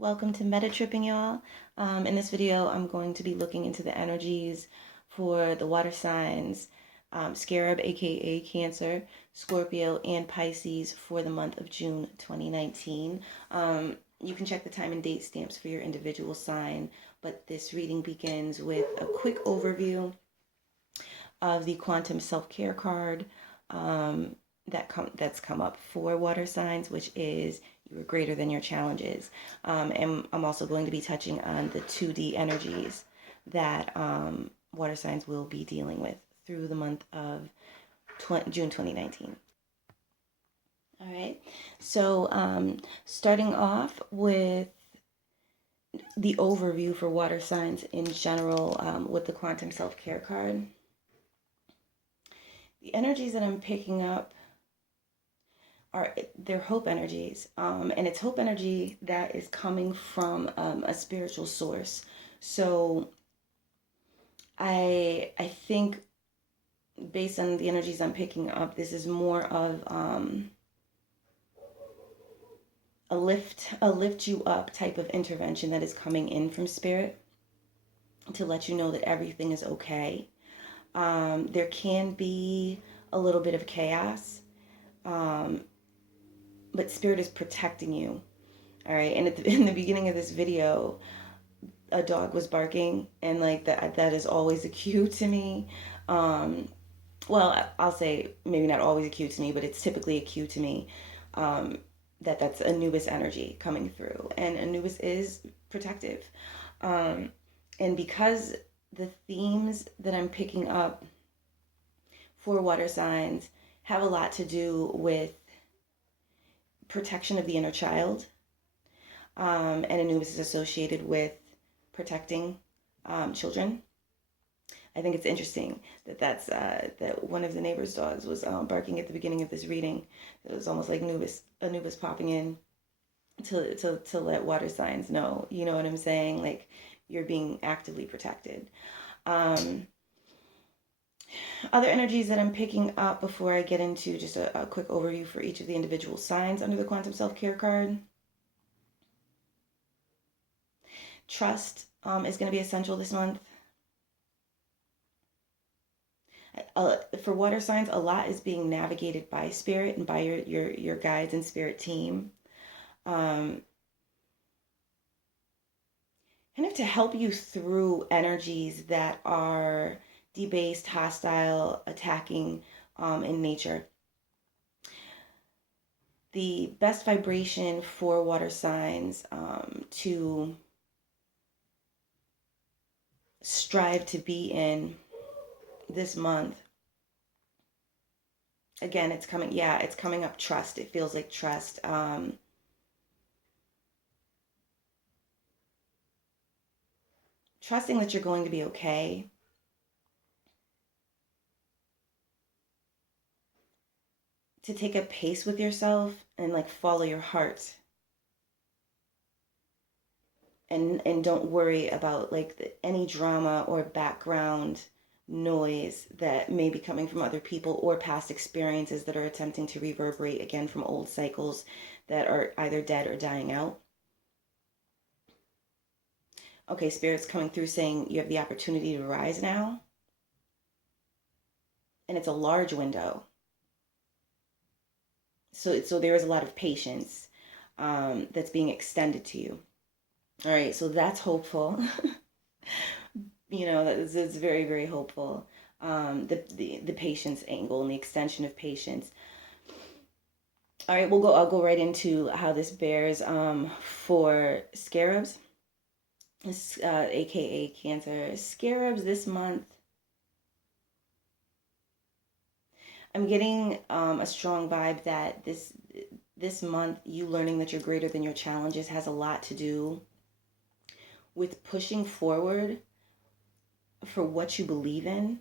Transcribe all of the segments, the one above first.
Welcome to Meta Tripping, y'all. In this video, I'm going to be looking into the energies for the water signs, Scarab, aka Cancer, Scorpio, and Pisces for the month of June 2019. You can check the time and date stamps for your individual sign, but this reading begins with a quick overview of the Quantum Self-Care card that's come up for water signs, which is you are greater than your challenges. And I'm also going to be touching on the 2D energies that water signs will be dealing with through the month of June 2019. All right, so starting off with the overview for water signs in general with the Quantum Self-Care card. The energies that I'm picking up they're hope energies, and it's hope energy that is coming from a spiritual source. So I think based on the energies I'm picking up, this is more of a lift you up type of intervention that is coming in from spirit to let you know that everything is okay. There can be a little bit of chaos, but spirit is protecting you. All right, and in the beginning of this video, a dog was barking, and like that is always a cue to me. Well, I'll say maybe not always a cue to me, but it's typically a cue to me that's Anubis energy coming through, and Anubis is protective. And because the themes that I'm picking up for water signs have a lot to do with protection of the inner child, and Anubis is associated with protecting children. I think it's interesting that one of the neighbor's dogs was barking at the beginning of this reading. It was almost like Anubis popping in to let water signs know, you know what I'm saying? Like you're being actively protected. Other energies that I'm picking up before I get into just a quick overview for each of the individual signs under the Quantum Self-Care card. Trust is going to be essential this month. For water signs, a lot is being navigated by spirit and by your guides and spirit team. Kind of to help you through energies that are debased, hostile, attacking in nature. The best vibration for water signs to strive to be in this month, again, it's coming up trust. It feels like trust. Trusting that you're going to be okay. To take a pace with yourself and like follow your heart, and don't worry about like any drama or background noise that may be coming from other people or past experiences that are attempting to reverberate again from old cycles that are either dead or dying out. Okay, Spirit's coming through saying you have the opportunity to rise now, and it's a large window. So there is a lot of patience that's being extended to you. All right, so that's hopeful. You know, it's very, very hopeful. The patience angle and the extension of patience. All right, I'll go right into how this bears for Scarabs, aka Cancer. Scarabs this month, I'm getting a strong vibe that this month, you learning that you're greater than your challenges has a lot to do with pushing forward for what you believe in.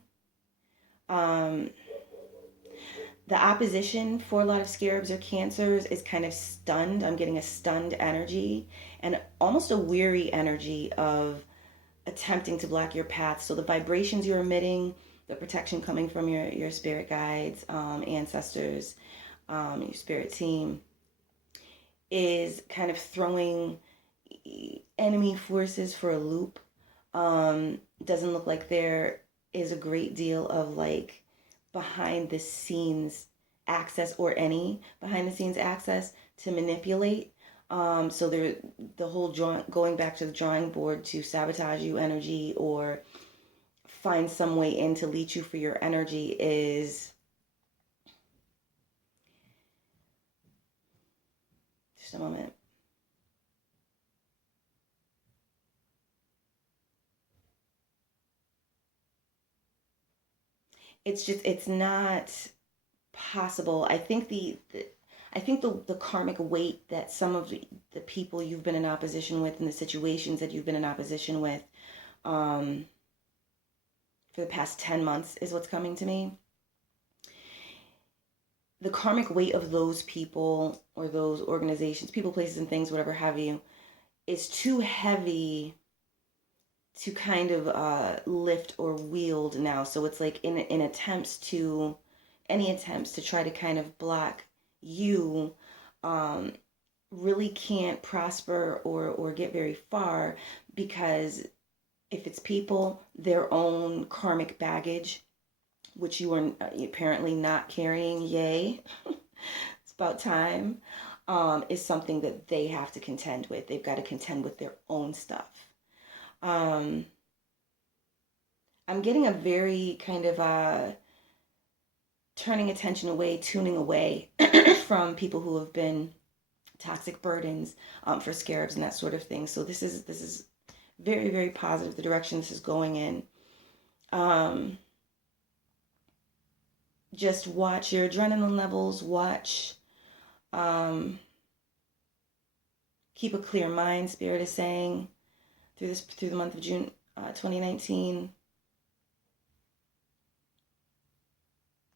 The opposition for a lot of Scarabs or Cancers is kind of stunned. I'm getting a stunned energy and almost a weary energy of attempting to block your path. So the vibrations you're emitting, the protection coming from your spirit guides, ancestors, your spirit team, is kind of throwing enemy forces for a loop. Doesn't look like there is a great deal of like behind the scenes access or any behind the scenes access to manipulate. So there, the whole going back to the drawing board to sabotage you energy or find some way in to leech you for your energy is just a moment. It's not possible. I think the karmic weight that some of the people you've been in opposition with and the situations that you've been in opposition with um, for the past 10 months is what's coming to me. The karmic weight of those people or those organizations, people, places, and things, whatever have you, is too heavy to kind of lift or wield now. So it's like in attempts to, any attempts to try to kind of block you um, really can't prosper or get very far, because if it's people, their own karmic baggage, which you are apparently not carrying, yay, it's about time, is something that they have to contend with. They've got to contend with their own stuff. I'm getting a very kind of turning attention away, tuning away from people who have been toxic burdens for scarabs and that sort of thing. So this is very, very positive, the direction this is going in. Just watch your adrenaline levels, watch, keep a clear mind, Spirit is saying, through the month of June 2019.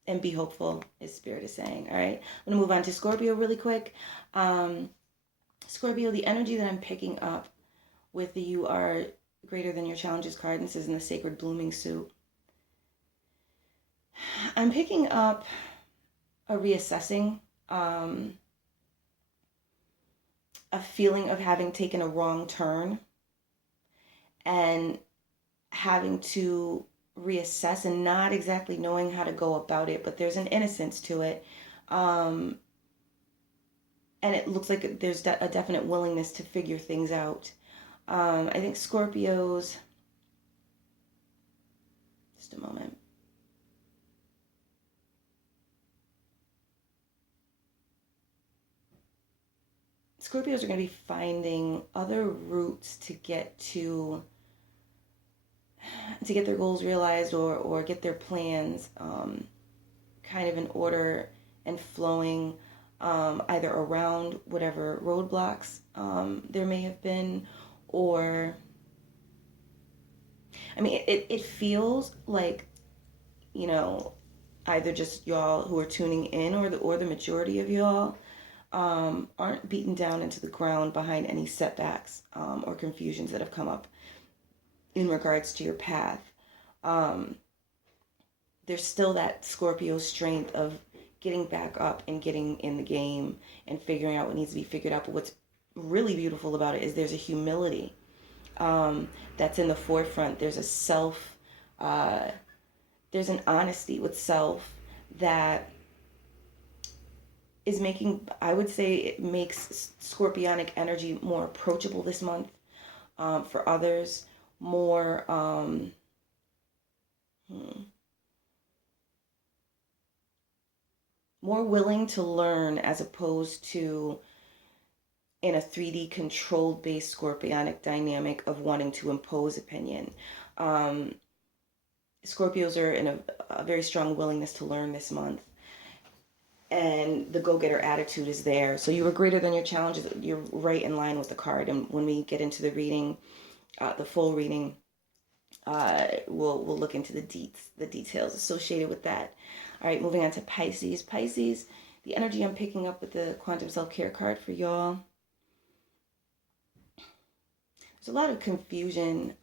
And be hopeful, as Spirit is saying. All right, I'm going to move on to Scorpio really quick. Scorpio, the energy that I'm picking up with the "you are greater than your challenges" card, and this is in the Sacred Blooming Suit. I'm picking up a reassessing, a feeling of having taken a wrong turn and having to reassess and not exactly knowing how to go about it, but there's an innocence to it. And it looks like there's a definite willingness to figure things out. I think Scorpios, just a moment. Scorpios are going to be finding other routes to get their goals realized or get their plans kind of in order and flowing, either around whatever roadblocks there may have been, or I mean it feels like, you know, either just y'all who are tuning in or the majority of y'all aren't beaten down into the ground behind any setbacks or confusions that have come up in regards to your path. There's still that Scorpio strength of getting back up and getting in the game and figuring out what needs to be figured out. But what's really beautiful about it is there's a humility that's in the forefront. There's a there's an honesty with self that is making, I would say it makes scorpionic energy more approachable this month for others, more more willing to learn, as opposed to in a 3D controlled based scorpionic dynamic of wanting to impose opinion. Scorpios are in a very strong willingness to learn this month, and the go-getter attitude is there. So you were greater than your challenges. You're right in line with the card. And when we get into the reading, the full reading, we'll look into the details associated with that. All right, moving on to Pisces. Pisces, the energy I'm picking up with the Quantum Self-Care card for y'all. There's a lot of confusion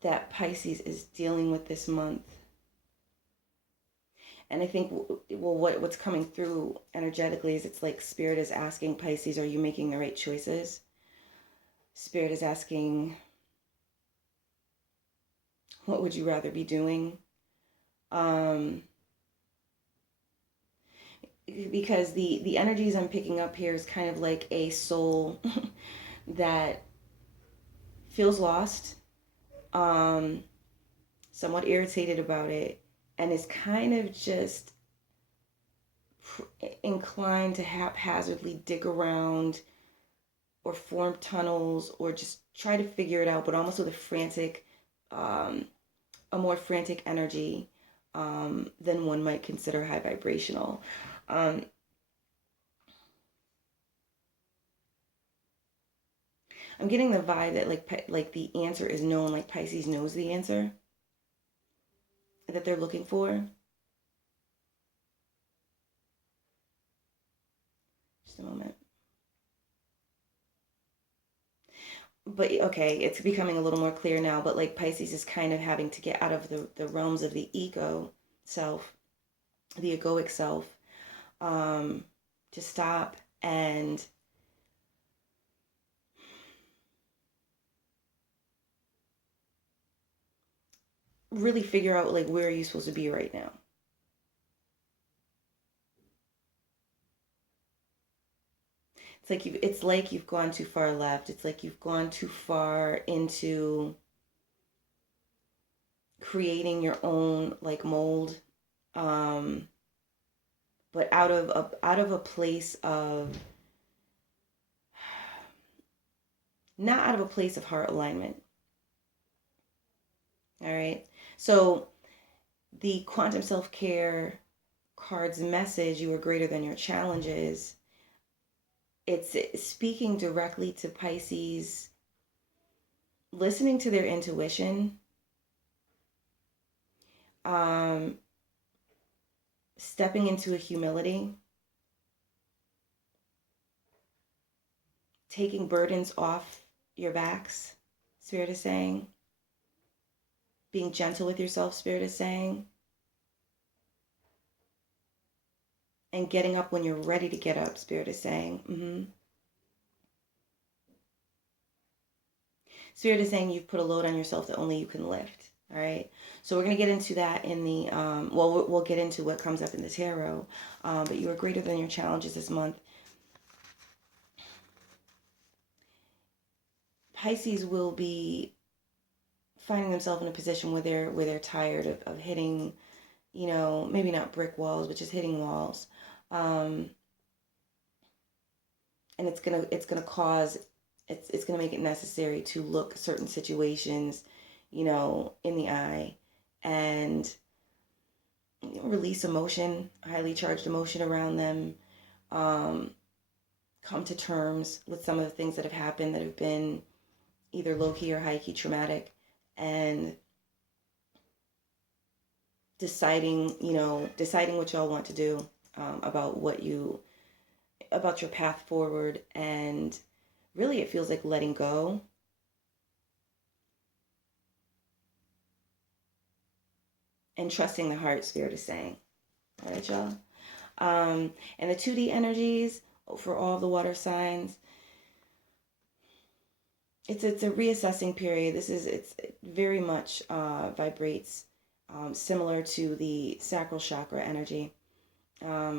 that Pisces is dealing with this month. And I think, well, what's coming through energetically is it's like Spirit is asking Pisces, are you making the right choices? Spirit is asking, what would you rather be doing? Because the energies I'm picking up here is kind of like a soul that feels lost, um, somewhat irritated about it, and is kind of just inclined to haphazardly dig around or form tunnels or just try to figure it out, but almost with um, a more frantic energy than one might consider high vibrational. Um, I'm getting the vibe that like the answer is known, like Pisces knows the answer that they're looking for. Just a moment. But okay, it's becoming a little more clear now, but like Pisces is kind of having to get out of the realms of the ego self, the egoic self, to stop and really figure out like where are you supposed to be right now. It's like you've gone too far left. It's like you've gone too far into creating your own like mold, um, but out of a place of not out of a place of heart alignment. All right. So the quantum self care card's message, you are greater than your challenges. It's speaking directly to Pisces, listening to their intuition, um, stepping into a humility, taking burdens off your backs, Spirit is saying. Being gentle with yourself, Spirit is saying. And getting up when you're ready to get up, Spirit is saying. Spirit is saying you've put a load on yourself that only you can lift. All right. So we're going to get into that in the, we'll get into what comes up in the tarot. But you are greater than your challenges this month. Pisces will be finding themselves in a position where they're tired of hitting, you know, maybe not brick walls, but just hitting walls. And it's gonna cause it's gonna make it necessary to look certain situations, you know, in the eye and release emotion, highly charged emotion around them. Come to terms with some of the things that have happened that have been either low-key or high-key traumatic, and deciding what y'all want to do, about about your path forward. And really it feels like letting go and trusting the heart, Spirit is saying. All right, y'all. And the 2D energies for all the water signs, it's a reassessing period. It very much vibrates similar to the sacral chakra energy,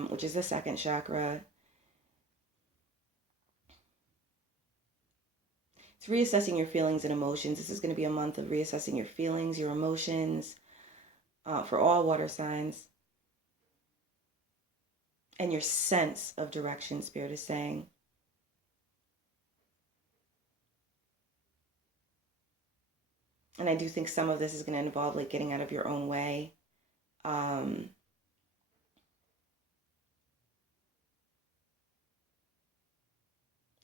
which is the second chakra. It's reassessing your feelings and emotions. This is going to be a month of reassessing your feelings, your emotions, for all water signs, and your sense of direction, Spirit is saying. And I do think some of this is going to involve like getting out of your own way.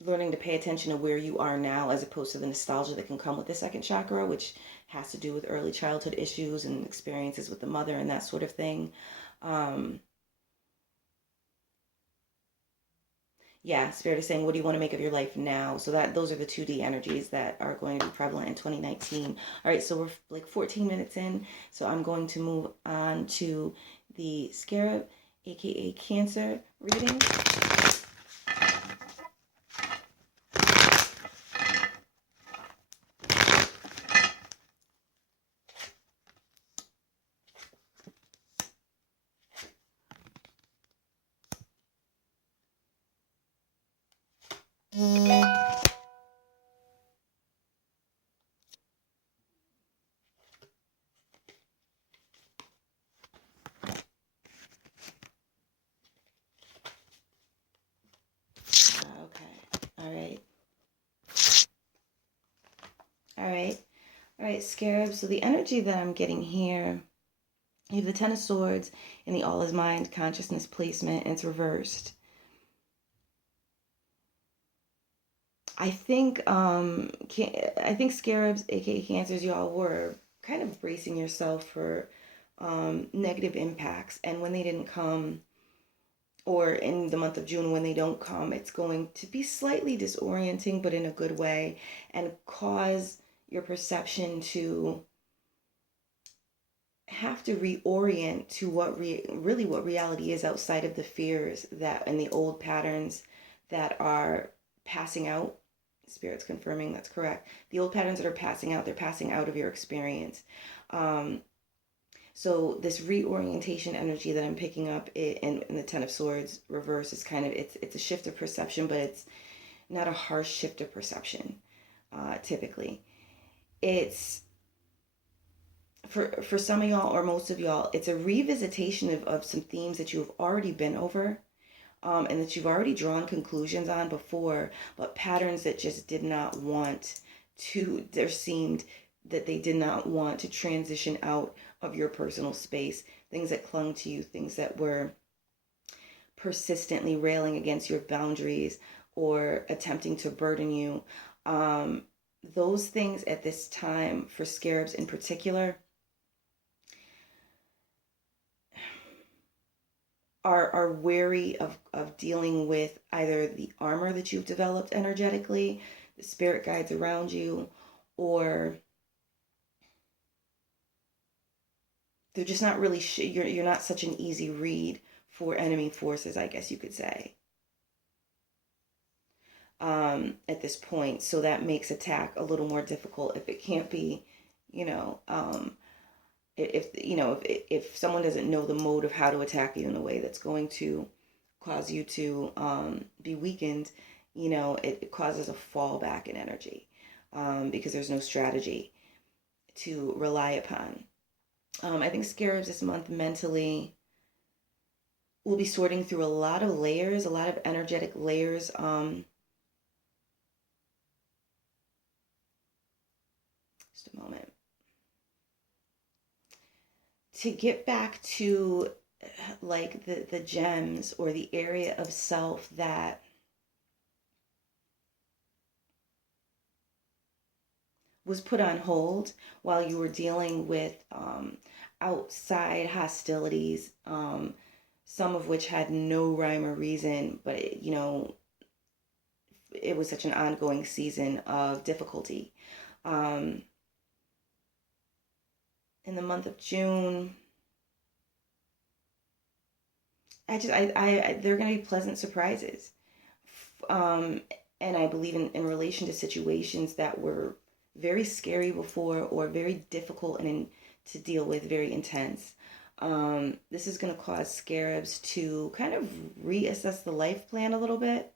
Learning to pay attention to where you are now as opposed to the nostalgia that can come with the second chakra, which has to do with early childhood issues and experiences with the mother and that sort of thing. Yeah, Spirit is saying, what do you want to make of your life now? So that those are the 2D energies that are going to be prevalent in 2019. All right, so we're like 14 minutes in. So I'm going to move on to the Scarab, aka Cancer reading. Okay. All right. All right. All right, Scarab. So the energy that I'm getting here, you have the Ten of Swords and the All is Mind consciousness placement, and it's reversed. I think Scarabs, aka Cancers, y'all were kind of bracing yourself for negative impacts, and when they didn't come, or in the month of June when they don't come, it's going to be slightly disorienting, but in a good way, and cause your perception to have to reorient to what really what reality is outside of the fears that and the old patterns that are passing out. Spirit's confirming that's correct. The old patterns that are passing out, they're passing out of your experience. So this reorientation energy that I'm picking up in the Ten of Swords reverse is kind of, it's a shift of perception, but it's not a harsh shift of perception. Typically, it's for some of y'all or most of y'all, it's a revisitation of some themes that you've already been over, and that you've already drawn conclusions on before, but patterns that just did not want to, there seemed that they did not want to transition out of your personal space, things that clung to you, things that were persistently railing against your boundaries or attempting to burden you. Those things at this time, for Scarabs in particular, are wary of dealing with either the armor that you've developed energetically, the spirit guides around you, or they're just not really you're not such an easy read for enemy forces, I guess you could say, at this point. So that makes attack a little more difficult if it can't be, you know, if someone doesn't know the mode of how to attack you in a way that's going to cause you to be weakened, it causes a fallback in energy, because there's no strategy to rely upon. I think Scarabs this month mentally will be sorting through a lot of layers, a lot of energetic layers. Just a moment. To get back to like the gems or the area of self that was put on hold while you were dealing with outside hostilities, some of which had no rhyme or reason, but it was such an ongoing season of difficulty. In the month of June, they're going to be pleasant surprises. And I believe in relation to situations that were very scary before, or very difficult and to deal with, very intense. This is going to cause Scarabs to kind of reassess the life plan a little bit.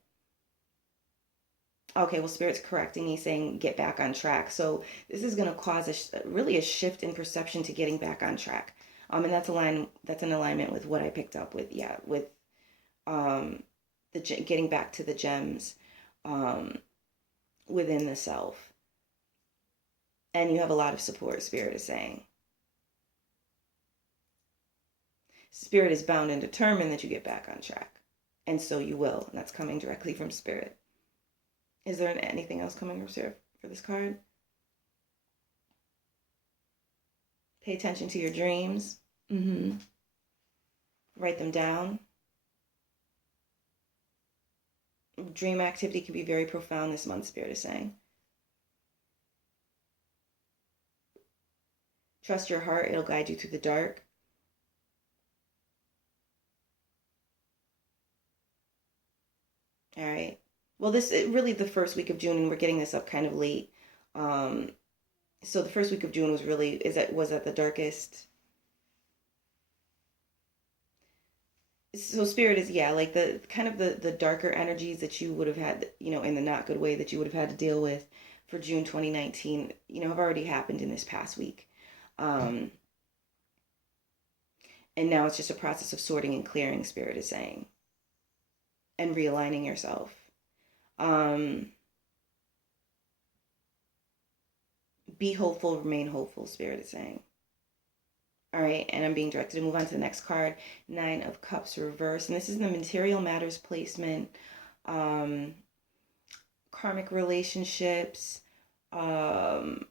Okay, well, Spirit's correcting me, saying get back on track. So this is going to cause really a shift in perception to getting back on track. And that's in alignment with what I picked up with, getting back to the gems within the self. And you have a lot of support, Spirit is saying. Spirit is bound and determined that you get back on track. And so you will. And that's coming directly from Spirit. Is there anything else coming from Spirit for this card? Pay attention to your dreams. Write them down. Dream activity can be very profound this month, Spirit is saying. Trust your heart. It'll guide you through the dark. All right. Well, really the first week of June, and we're getting this up kind of late. So the first week of June was at the darkest. So Spirit is, yeah, like the kind of the darker energies that you would have had, in the not good way that you would have had to deal with for June 2019, have already happened in this past week. And now it's just a process of sorting and clearing, Spirit is saying, and realigning yourself. Be hopeful, remain hopeful, Spirit is saying. All right, and I'm being directed to move on to the next card, Nine of Cups reverse. And this is the material matters placement, karmic relationships, 3D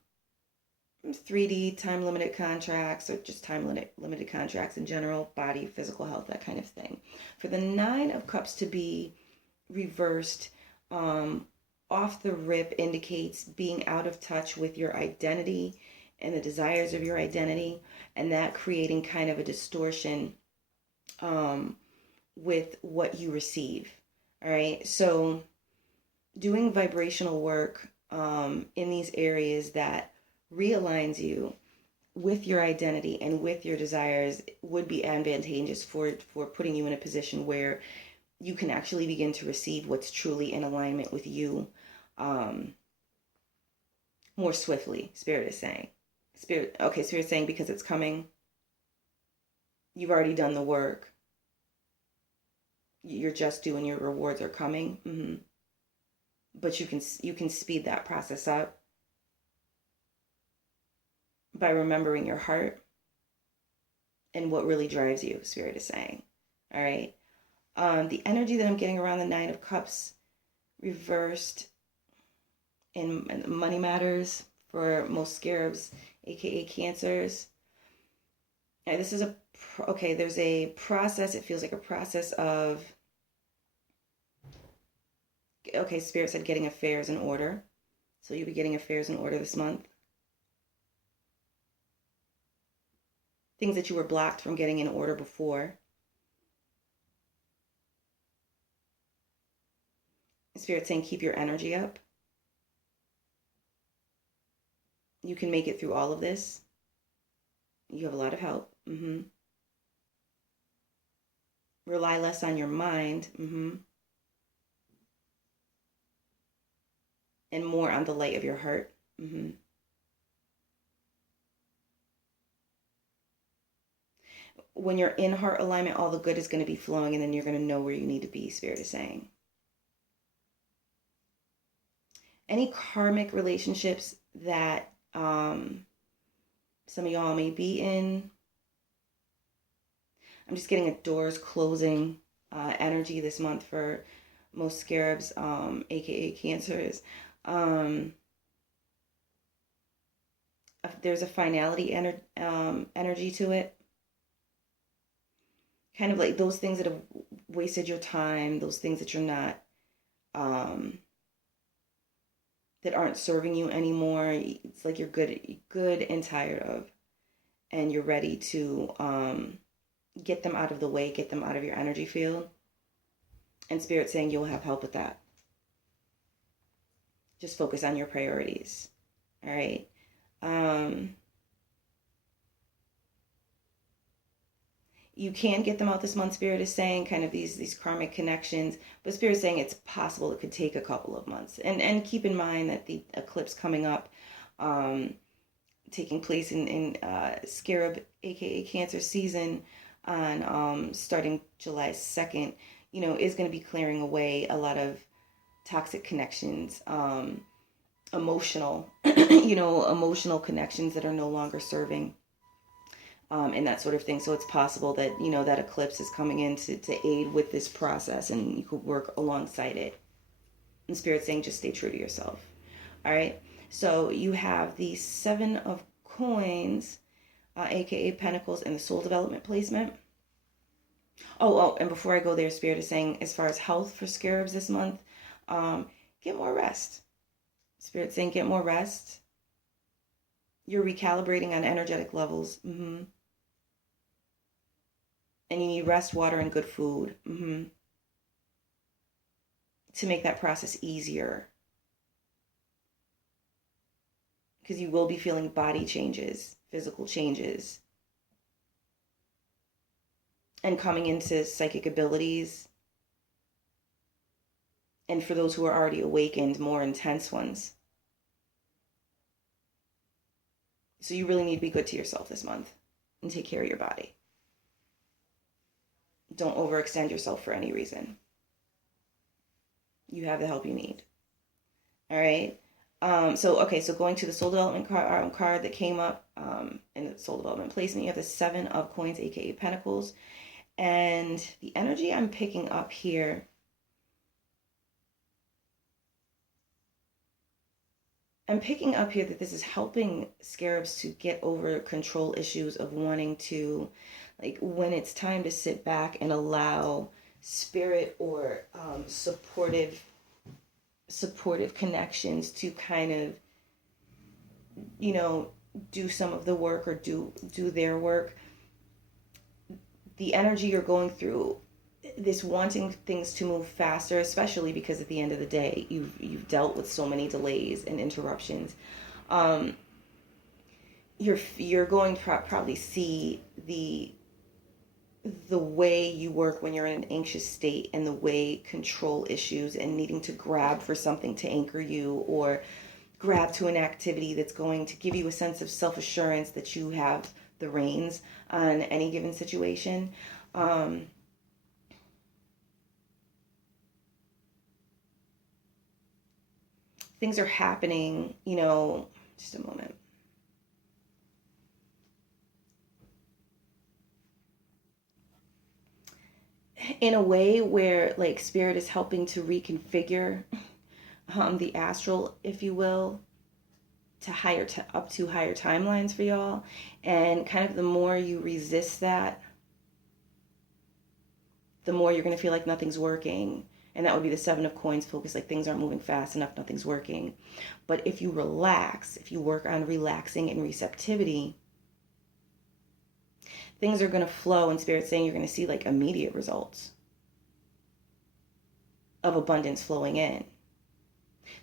time limited contracts, or just time limited contracts in general, body, physical health, that kind of thing. For the Nine of Cups to be reversed, off the rip indicates being out of touch with your identity and the desires of your identity, and that creating kind of a distortion with what you receive. All right, so doing vibrational work in these areas that realigns you with your identity and with your desires would be advantageous for putting you in a position where you can actually begin to receive what's truly in alignment with you more swiftly, Spirit is saying. Spirit is saying because it's coming. You've already done the work. You're just doing, your rewards are coming. Mm-hmm. But you can speed that process up by remembering your heart and what really drives you, Spirit is saying. All right. The energy that I'm getting around the Nine of Cups reversed in money matters for most Scarabs, aka Cancers. Now, this is there's a process. It feels like a process of, Spirit said getting affairs in order. So you'll be getting affairs in order this month. Things that you were blocked from getting in order before. Spirit saying keep your energy up. You can make it through all of this. You have a lot of help. Mm-hmm. Rely less on your mind. Mm-hmm. And more on the light of your heart. Mm-hmm. When you're in heart alignment, all the good is going to be flowing, and then you're going to know where you need to be, Spirit is saying. Any karmic relationships that some of y'all may be in, I'm just getting a doors closing energy this month for most Scarabs, aka Cancers. There's a finality energy to it. Kind of like those things that have wasted your time, those things that you're not, that aren't serving you anymore. It's like you're good and tired of, and you're ready to get them out of the way, get them out of your energy field. And Spirit's saying you'll have help with that. Just focus on your priorities. All right. You can get them out this month, Spirit is saying, kind of these karmic connections. But Spirit is saying it's possible it could take a couple of months. And keep in mind that the eclipse coming up, taking place in Scarab, aka Cancer season, on starting July 2nd, is going to be clearing away a lot of toxic connections, emotional, emotional connections that are no longer serving. And that sort of thing. So it's possible that, that eclipse is coming in to aid with this process, and you could work alongside it. And Spirit's saying just stay true to yourself. All right. So you have the Seven of Coins, aka Pentacles, and the Soul Development placement. And before I go there, Spirit is saying as far as health for Scarabs this month, Get more rest. Spirit's saying get more rest. You're recalibrating on energetic levels. And you need rest, water, and good food. To make that process easier. Because you will be feeling body changes, physical changes, and coming into psychic abilities. And for those who are already awakened, more intense ones. So you really need to be good to yourself this month and take care of your body. Don't overextend yourself for any reason. You have the help you need. All right. So going to the soul development card that came up in the soul development placement, you have the 7 of coins, aka pentacles. And the energy I'm picking up here, that this is helping scarabs to get over control issues of wanting to, like, when it's time to sit back and allow spirit or supportive connections to kind of, do some of the work or do their work. The energy you're going through, this wanting things to move faster, especially because at the end of the day, you've dealt with so many delays and interruptions. You're going to probably see the way you work when you're in an anxious state, and the way control issues and needing to grab for something to anchor you, or grab to an activity that's going to give you a sense of self-assurance that you have the reins on any given situation. Things are happening, just a moment. In a way where, like, spirit is helping to reconfigure the astral, if you will, to up to higher timelines for y'all. And kind of the more you resist that, the more you're going to feel like nothing's working. And that would be the 7 of coins focus, like things aren't moving fast enough, nothing's working. But if you relax, if you work on relaxing and receptivity, things are going to flow. And Spirit's saying you're going to see, like, immediate results of abundance flowing in.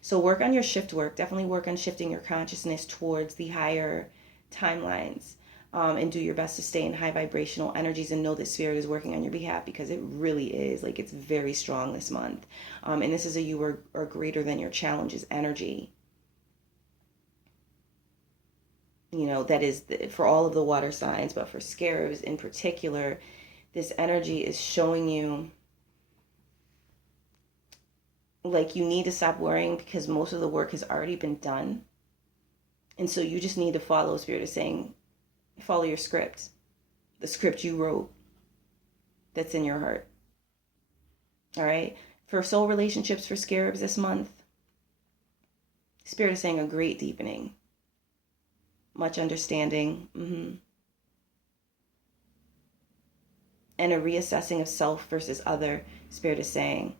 So work on your shift work. Definitely work on shifting your consciousness towards the higher timelines. And do your best to stay in high vibrational energies, and know that Spirit is working on your behalf, because it really is. Like, it's very strong this month. And this is a you are greater than your challenges energy. That is for all of the water signs, but for scarabs in particular, this energy is showing you, like, you need to stop worrying, because most of the work has already been done. And so you just need to follow. Spirit is saying, follow your script, the script you wrote that's in your heart. All right. For soul relationships for scarabs this month, Spirit is saying a great deepening, much understanding, and a reassessing of self versus other. Spirit is saying,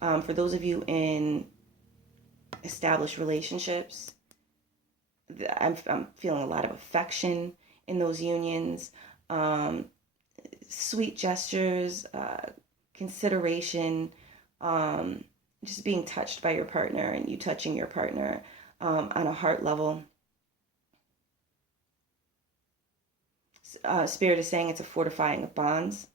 for those of you in established relationships, I'm feeling a lot of affection in those unions, sweet gestures, consideration, just being touched by your partner, and you touching your partner on a heart level. Spirit is saying it's a fortifying of bonds.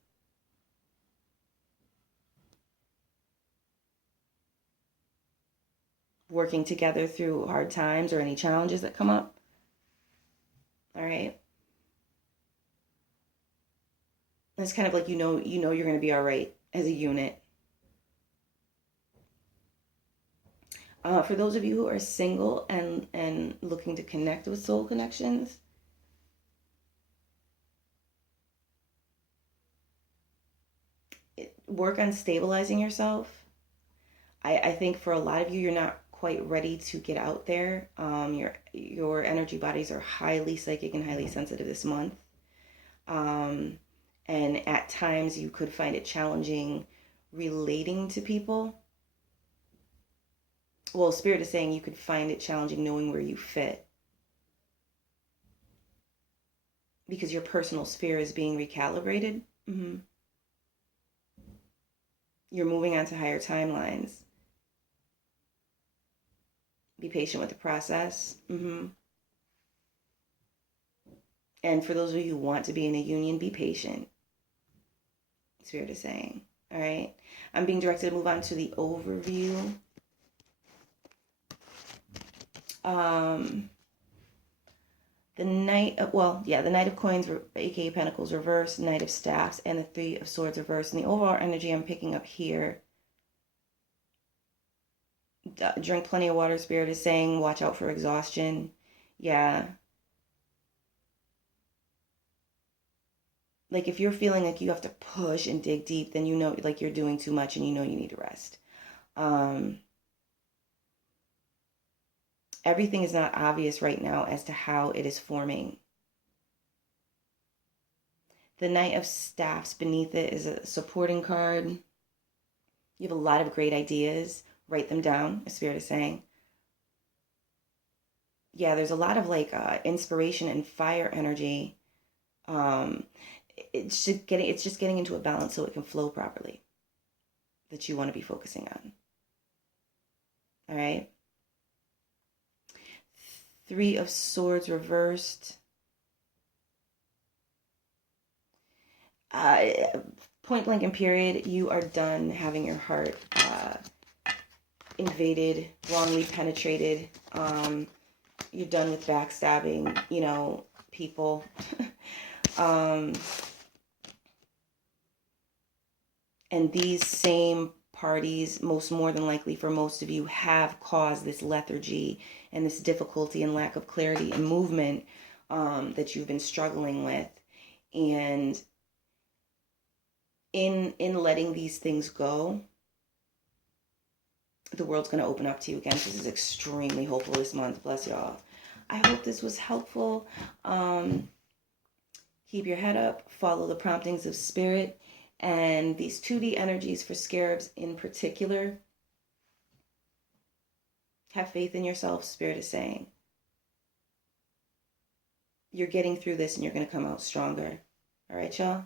Working together through hard times or any challenges that come up. All right. It's kind of like, you're going to be all right as a unit. For those of you who are single and looking to connect with soul connections, work on stabilizing yourself. I think for a lot of you, you're not quite ready to get out there. Your energy bodies are highly psychic and highly sensitive this month. And at times you could find it challenging relating to people. well, Spirit is saying you could find it challenging knowing where you fit, because your personal sphere is being recalibrated. Mm-hmm. You're moving on to higher timelines. Be patient with the process. Mm-hmm. And for those of you who want to be in a union, be patient. Spirit is saying. All right. I'm being directed to move on to the overview. The Knight of, the Knight of Coins, aka Pentacles reversed, Knight of Staffs, and the Three of Swords reversed. And the overall energy I'm picking up here, drink plenty of water, Spirit is saying. Watch out for exhaustion. Yeah. Like if you're feeling like you have to push and dig deep, then you know like you're doing too much and you know you need to rest. Everything is not obvious right now as to how it is forming. The Knight of Staffs beneath it is a supporting card. You have a lot of great ideas. Write them down, as Spirit is saying. Yeah, there's a lot of like inspiration and fire energy. It's just getting into a balance so it can flow properly, that you want to be focusing on. All right. Three of Swords reversed. Point blank and period, you are done having your heart invaded, wrongly penetrated. You're done with backstabbing, people. And these same parties, most more than likely for most of you, have caused this lethargy and this difficulty and lack of clarity and movement that you've been struggling with. And in letting these things go, the world's going to open up to you again. This is extremely hopeful this month. Bless y'all. I hope this was helpful. Keep your head up. Follow the promptings of Spirit. And these 2D energies for scarabs in particular, have faith in yourself, Spirit is saying. You're getting through this and you're going to come out stronger. All right, y'all?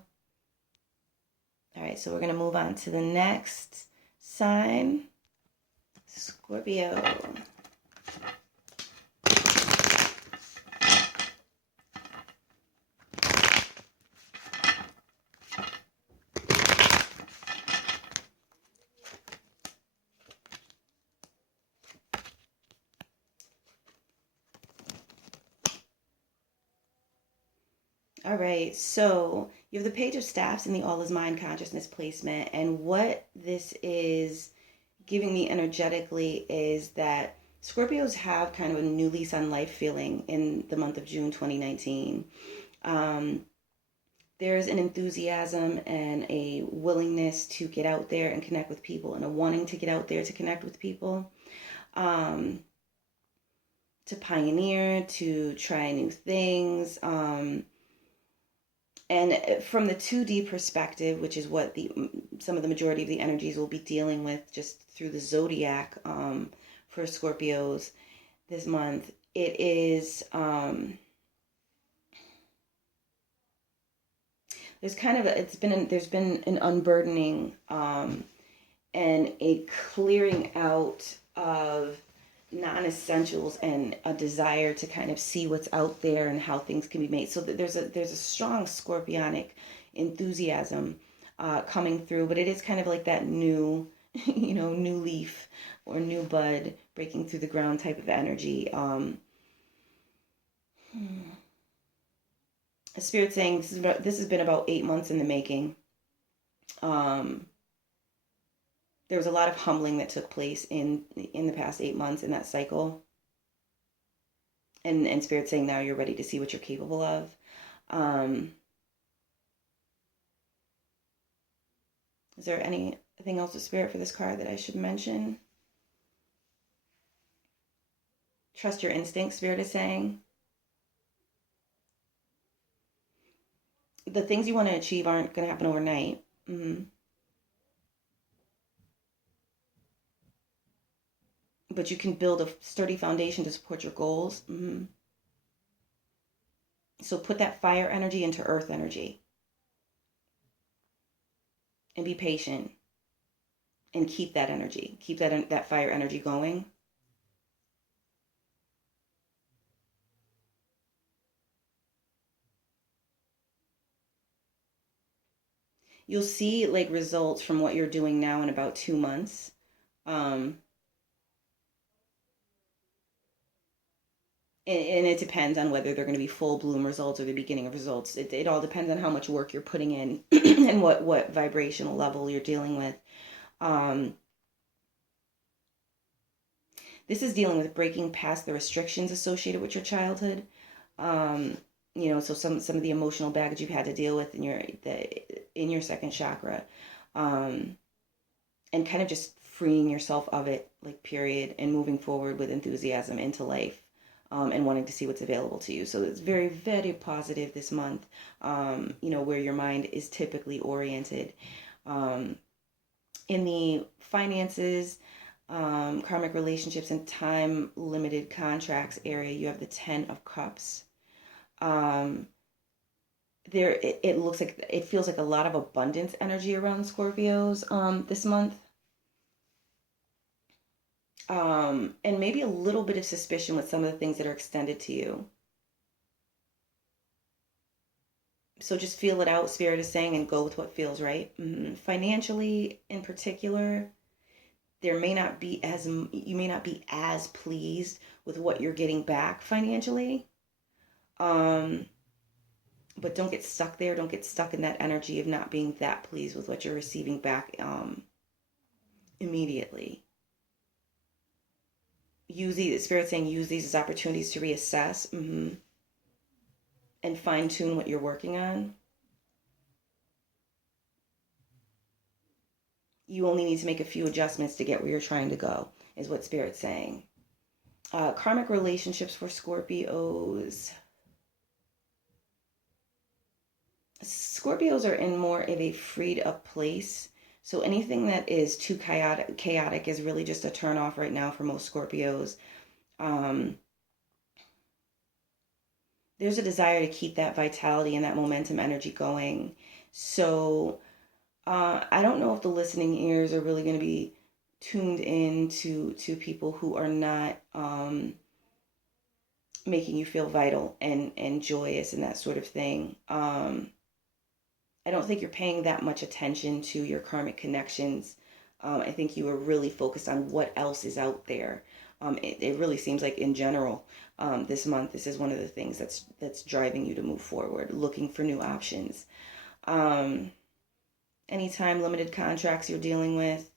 All right, so we're going to move on to the next sign. Scorpio. All right, so you have the Page of Staffs in the All is Mind consciousness placement. And what this is giving me energetically is that Scorpios have kind of a new lease on life feeling in the month of June 2019. There's an enthusiasm and a willingness to get out there and connect with people, and a wanting to get out there to connect with people, to pioneer, to try new things. And from the 2D perspective, which is what some of the majority of the energies will be dealing with just through the Zodiac for Scorpios this month, it is there's been an unburdening and a clearing out of non-essentials and a desire to kind of see what's out there and how things can be made. So that there's a strong scorpionic enthusiasm coming through, but it is kind of like that new new leaf or new bud breaking through the ground type of energy. Spirit saying this has been about 8 months in the making. There was a lot of humbling that took place in the past 8 months in that cycle. And Spirit saying now you're ready to see what you're capable of. Is there anything else with Spirit for this card that I should mention? Trust your instincts, Spirit is saying. The things you want to achieve aren't going to happen overnight. but you can build a sturdy foundation to support your goals. So put that fire energy into earth energy and be patient and keep that energy, keep that fire energy going. You'll see like results from what you're doing now in about 2 months. Um, and it depends on whether they're going to be full bloom results or the beginning of results. It all depends on how much work you're putting in and what vibrational level you're dealing with. Um, this is dealing with breaking past the restrictions associated with your childhood. Um, so some of the emotional baggage you've had to deal with in your second chakra, um, and kind of just freeing yourself of it, like period, and moving forward with enthusiasm into life. And wanting to see what's available to you. So it's very, very positive this month, where your mind is typically oriented. In the finances, karmic relationships, and time limited contracts area, you have the 10 of Cups. It looks like, it feels like a lot of abundance energy around Scorpios this month. And maybe a little bit of suspicion with some of the things that are extended to you. So just feel it out, Spirit is saying, and go with what feels right. Financially, in particular, you may not be as pleased with what you're getting back financially. But don't get stuck there. Don't get stuck in that energy of not being that pleased with what you're receiving back immediately. Spirit saying use these as opportunities to reassess and fine tune what you're working on. You only need to make a few adjustments to get where you're trying to go, is what Spirit's saying. Karmic relationships for Scorpios. Scorpios are in more of a freed up place. So anything that is too chaotic is really just a turn off right now for most Scorpios. There's a desire to keep that vitality and that momentum energy going. So I don't know if the listening ears are really going to be tuned in to people who are not making you feel vital and joyous and that sort of thing. I don't think you're paying that much attention to your karmic connections. I think you are really focused on what else is out there. It really seems like in general, this month, this is one of the things that's driving you to move forward, looking for new options. Anytime limited contracts you're dealing with,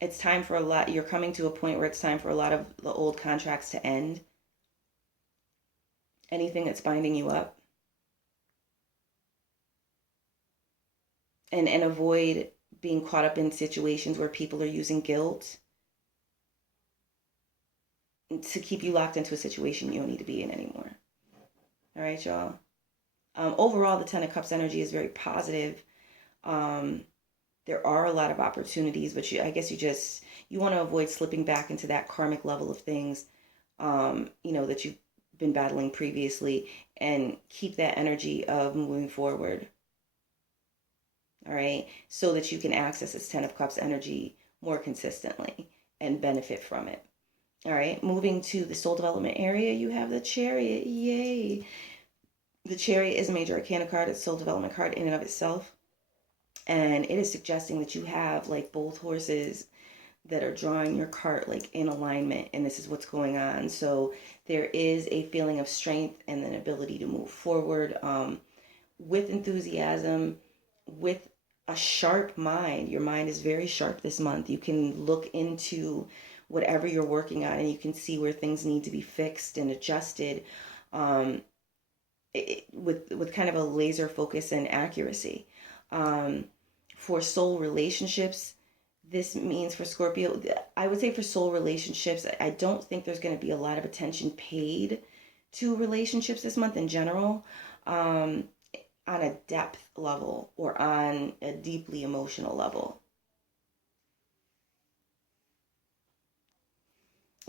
it's time for a lot. You're coming to a point where it's time for a lot of the old contracts to end. Anything that's binding you up. And avoid being caught up in situations where people are using guilt to keep you locked into a situation you don't need to be in anymore. All right, y'all. Overall, the 10 of Cups energy is very positive. There are a lot of opportunities, but I guess you want to avoid slipping back into that karmic level of things, that you've been battling previously, and keep that energy of moving forward. All right, so that you can access this 10 of Cups energy more consistently and benefit from it. All right, moving to the soul development area, you have the Chariot. Yay! The Chariot is a major arcana card. It's a soul development card in and of itself. And it is suggesting that you have like both horses that are drawing your cart like in alignment, and this is what's going on. So there is a feeling of strength and an ability to move forward with enthusiasm, with a sharp mind. Your mind is very sharp this month. You can look into whatever you're working on and you can see where things need to be fixed and adjusted with kind of a laser focus and accuracy. For soul relationships, this means for Scorpio, I would say for soul relationships, I don't think there's going to be a lot of attention paid to relationships this month in general. On a depth level or on a deeply emotional level.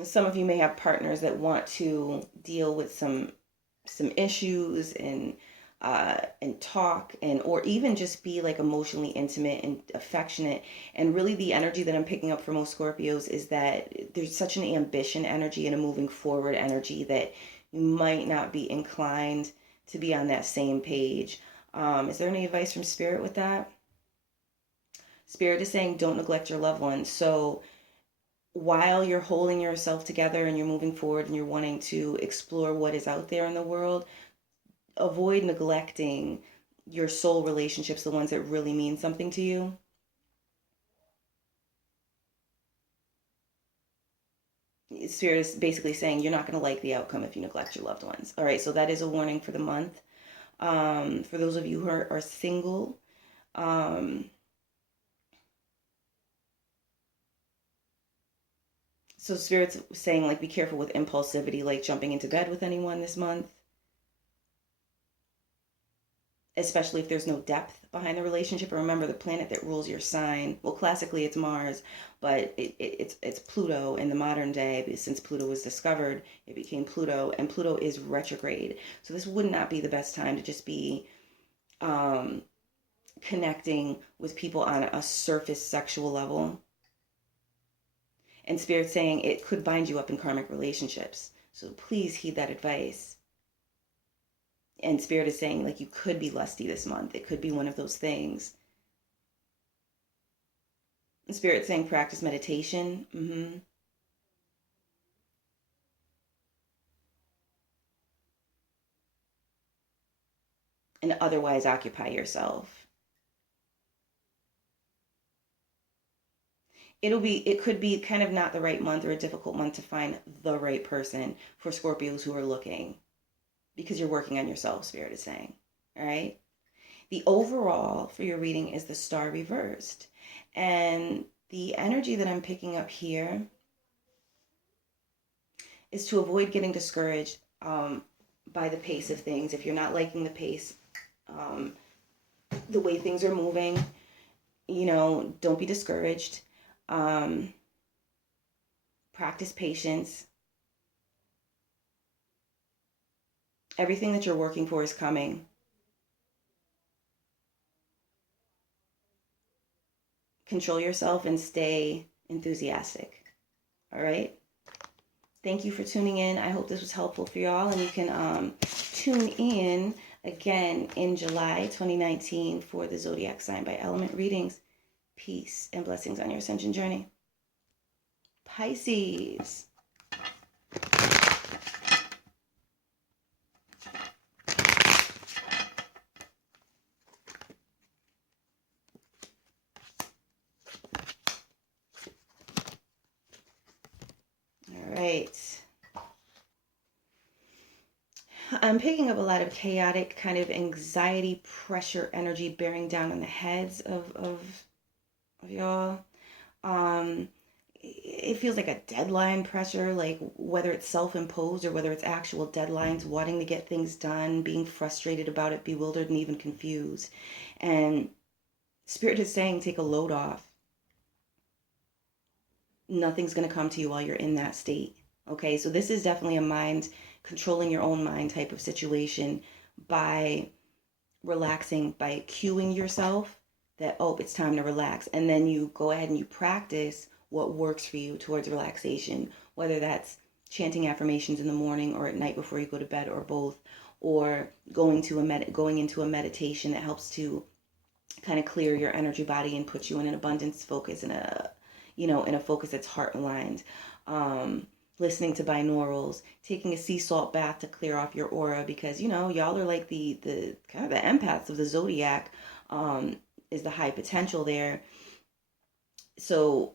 some of you may have partners that want to deal with some issues and talk, and or even just be like emotionally intimate and affectionate. And really the energy that I'm picking up for most Scorpios is that there's such an ambition energy and a moving forward energy that you might not be inclined to be on that same page. Is there any advice from Spirit with that? Spirit is saying don't neglect your loved ones. So while you're holding yourself together and you're moving forward and you're wanting to explore what is out there in the world, avoid neglecting your soul relationships, the ones that really mean something to you. Spirit is basically saying you're not going to like the outcome if you neglect your loved ones. All right, so that is a warning for the month. For those of you who are single, so Spirit's saying, like, be careful with impulsivity, like jumping into bed with anyone this month, especially if there's no depth behind the relationship. And remember, the planet that rules your sign, well, classically it's Mars, but it's Pluto in the modern day. Since Pluto was discovered, it became Pluto, and Pluto is retrograde. So this would not be the best time to just be connecting with people on a surface sexual level. And Spirit saying it could bind you up in karmic relationships. So please heed that advice. And Spirit is saying, like, you could be lusty this month. It could be one of those things. And Spirit's saying practice meditation. And otherwise occupy yourself. It could be kind of not the right month, or a difficult month to find the right person for Scorpios who are looking, because you're working on yourself, Spirit is saying. All right. The overall for your reading is the Star reversed. And the energy that I'm picking up here is to avoid getting discouraged by the pace of things. If you're not liking the pace, the way things are moving, don't be discouraged. Practice patience. Everything that you're working for is coming. Control yourself and stay enthusiastic. All right. Thank you for tuning in. I hope this was helpful for y'all, and you can tune in again in July 2019 for the Zodiac sign by element readings. Peace and blessings on your ascension journey. Pisces. All right. I'm picking up a lot of chaotic kind of anxiety, pressure, energy bearing down on the heads of y'all. It feels like a deadline pressure, like whether it's self-imposed or whether it's actual deadlines, wanting to get things done, being frustrated about it, bewildered, and even confused. And Spirit is saying take a load off. Nothing's going to come to you while you're in that state. Okay, so this is definitely a mind, controlling your own mind type of situation by relaxing, by cueing yourself that, oh, it's time to relax. And then you go ahead and you practice what works for you towards relaxation, whether that's chanting affirmations in the morning or at night before you go to bed, or both, or going into a meditation that helps to kind of clear your energy body and put you in an abundance focus, in a focus that's heart aligned. Listening to binaurals, taking a sea salt bath to clear off your aura, because y'all are like the kind of the empaths of the zodiac. Is the high potential there. So,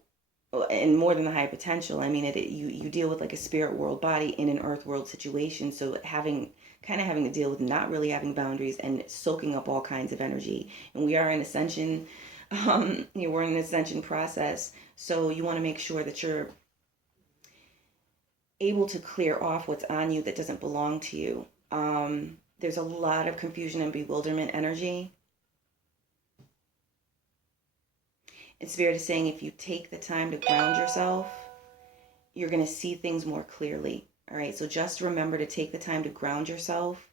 and more than the high potential, I mean, you deal with like a spirit world body in an earth world situation. So having to deal with not really having boundaries and soaking up all kinds of energy. And we are in ascension. We're in an ascension process. So you want to make sure that you're able to clear off what's on you that doesn't belong to you. There's a lot of confusion and bewilderment energy. And Spirit is saying if you take the time to ground yourself you're going to see things more clearly. All right, so just remember to take the time to ground yourself.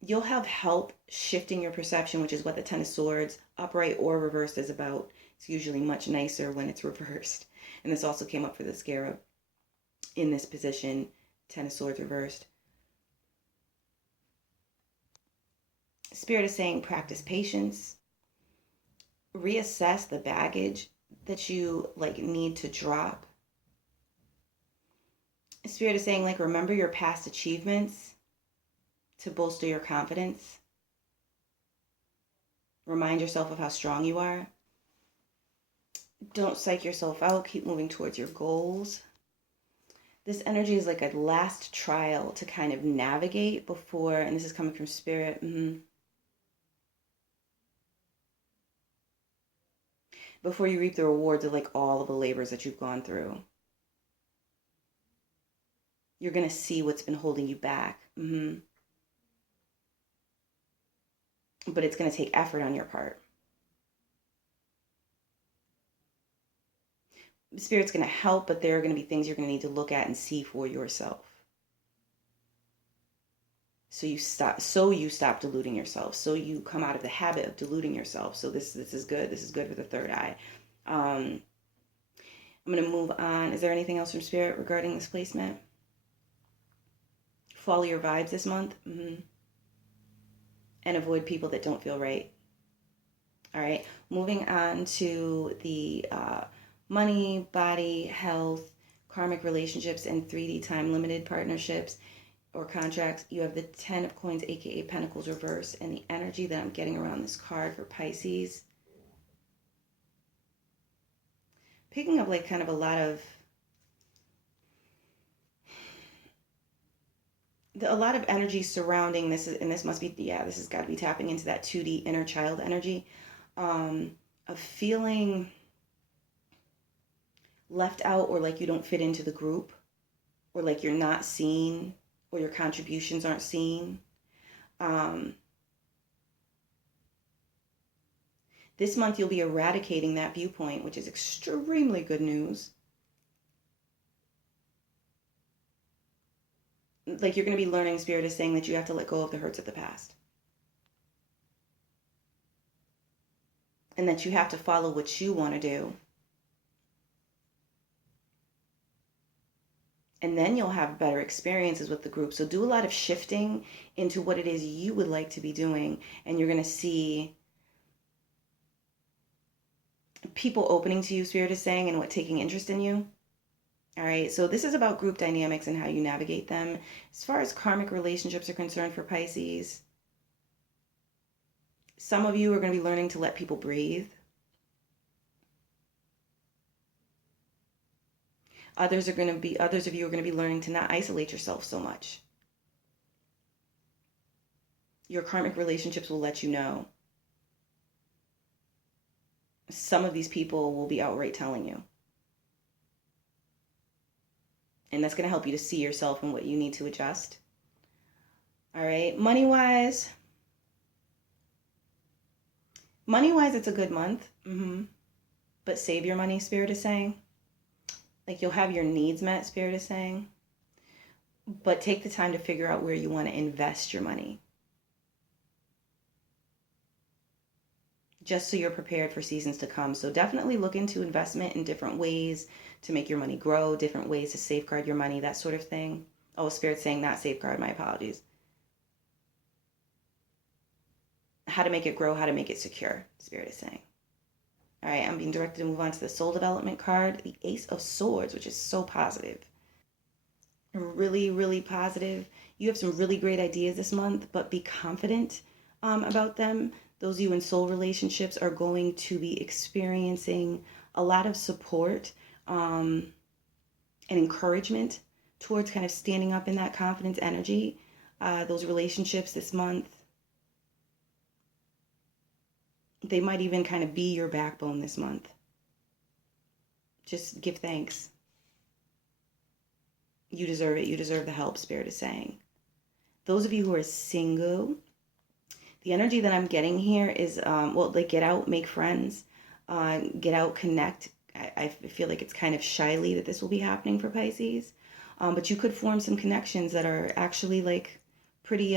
You'll have help shifting your perception, which is what the Ten of Swords, upright or reversed, is about. It's usually much nicer when it's reversed. And this also came up for the Scarab in this position, Ten of Swords reversed. Spirit is saying practice patience. Reassess the baggage that you need to drop. Spirit is saying remember your past achievements to bolster your confidence. Remind yourself of how strong you are. Don't psych yourself out. Keep moving towards your goals. This energy is like a last trial to kind of navigate before, and this is coming from Spirit. Before you reap the rewards of all of the labors that you've gone through. You're going to see what's been holding you back. But it's going to take effort on your part. Spirit's going to help, but there are going to be things you're going to need to look at and see for yourself. So you stop deluding yourself. So you come out of the habit of deluding yourself. So this is good. This is good for the third eye. I'm going to move on. Is there anything else from Spirit regarding this placement? Follow your vibes this month. And avoid people that don't feel right. All right. Moving on to the money, body, health, karmic relationships, and 3D time limited partnerships or contracts. You have the 10 of Coins, aka Pentacles reverse, and the energy that I'm getting around this card for Pisces. Picking up kind of a lot of energy surrounding this, and this must be, this has got to be tapping into that 2D inner child energy of feeling left out, or you don't fit into the group, or you're not seen, or your contributions aren't seen. This month you'll be eradicating that viewpoint, which is extremely good news. You're going to be learning, Spirit is saying, that you have to let go of the hurts of the past. And that you have to follow what you want to do. And then you'll have better experiences with the group. So do a lot of shifting into what it is you would like to be doing. And you're going to see people opening to you, Spirit is saying, and taking interest in you. All right, so this is about group dynamics and how you navigate them. As far as karmic relationships are concerned for Pisces, some of you are going to be learning to let people breathe. Others of you are going to be learning to not isolate yourself so much. Your karmic relationships will let you know. Some of these people will be outright telling you. And that's going to help you to see yourself and what you need to adjust. All right. Money-wise, it's a good month. But save your money, Spirit is saying. You'll have your needs met, Spirit is saying. But take the time to figure out where you want to invest your money. Just so you're prepared for seasons to come. So definitely look into investment in different ways to make your money grow, different ways to safeguard your money, that sort of thing. Oh, Spirit's saying not safeguard, my apologies. How to make it grow, how to make it secure, Spirit is saying. All right, I'm being directed to move on to the soul development card, the Ace of Swords, which is so positive. Really, really positive. You have some really great ideas this month, but be confident about them. Those of you in soul relationships are going to be experiencing a lot of support and encouragement towards kind of standing up in that confidence energy. Those relationships this month, they might even kind of be your backbone this month. Just give thanks. You deserve it. You deserve the help, Spirit is saying. Those of you who are single, the energy that I'm getting here is, get out, make friends. get out, connect. I feel like it's kind of shyly that this will be happening for Pisces. But you could form some connections that are actually like pretty,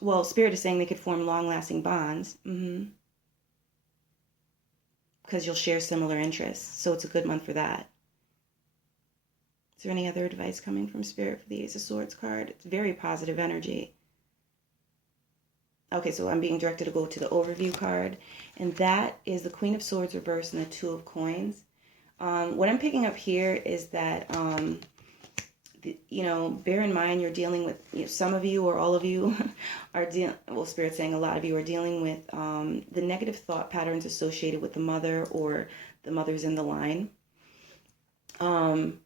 well, Spirit is saying they could form long-lasting bonds. Because you'll share similar interests. So it's a good month for that. Is there any other advice coming from Spirit for the Ace of Swords card? It's very positive energy. Okay, so I'm being directed to go to the overview card. And that is the Queen of Swords reversed and the Two of Coins. What I'm picking up here is that, you know, bear in mind you're dealing with, you know, some of you or all of you are dealing, well, Spirit's saying a lot of you are dealing with the negative thought patterns associated with the mother or the mothers in the line. And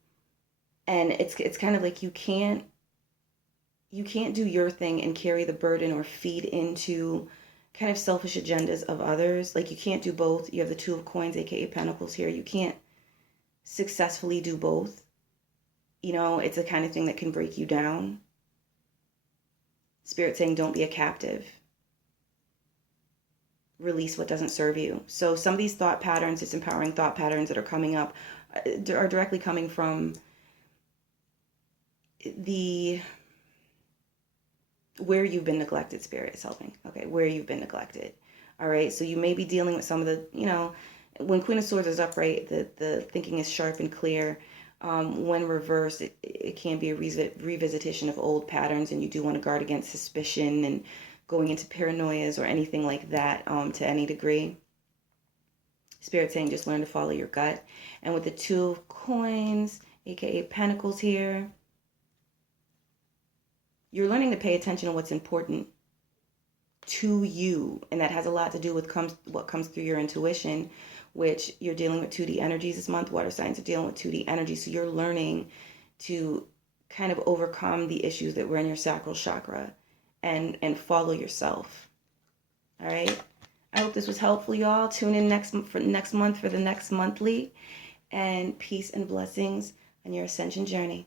it's kind of like you can't do your thing and carry the burden or feed into kind of selfish agendas of others. Like you can't do both. You have the Two of Coins, aka Pentacles here. You can't successfully do both. You know, it's the kind of thing that can break you down. Spirit saying don't be a captive. Release what doesn't serve you. So some of these thought patterns, disempowering thought patterns that are coming up are directly coming from where you've been neglected. Spirit is helping. Okay, where you've been neglected. All right, so you may be dealing with some of the, you know, when Queen of Swords is upright, the thinking is sharp and clear. When reversed, it can be a revisitation of old patterns, and you do want to guard against suspicion and going into paranoias or anything like that to any degree. Spirit saying just learn to follow your gut. And with the Two of Coins, aka Pentacles here, you're learning to pay attention to what's important to you. And that has a lot to do with what comes through your intuition, which you're dealing with 2D energies this month. Water signs are dealing with 2D energy. So you're learning to kind of overcome the issues that were in your sacral chakra and follow yourself. All right. I hope this was helpful, y'all. Tune in next month for the next monthly. And peace and blessings on your ascension journey.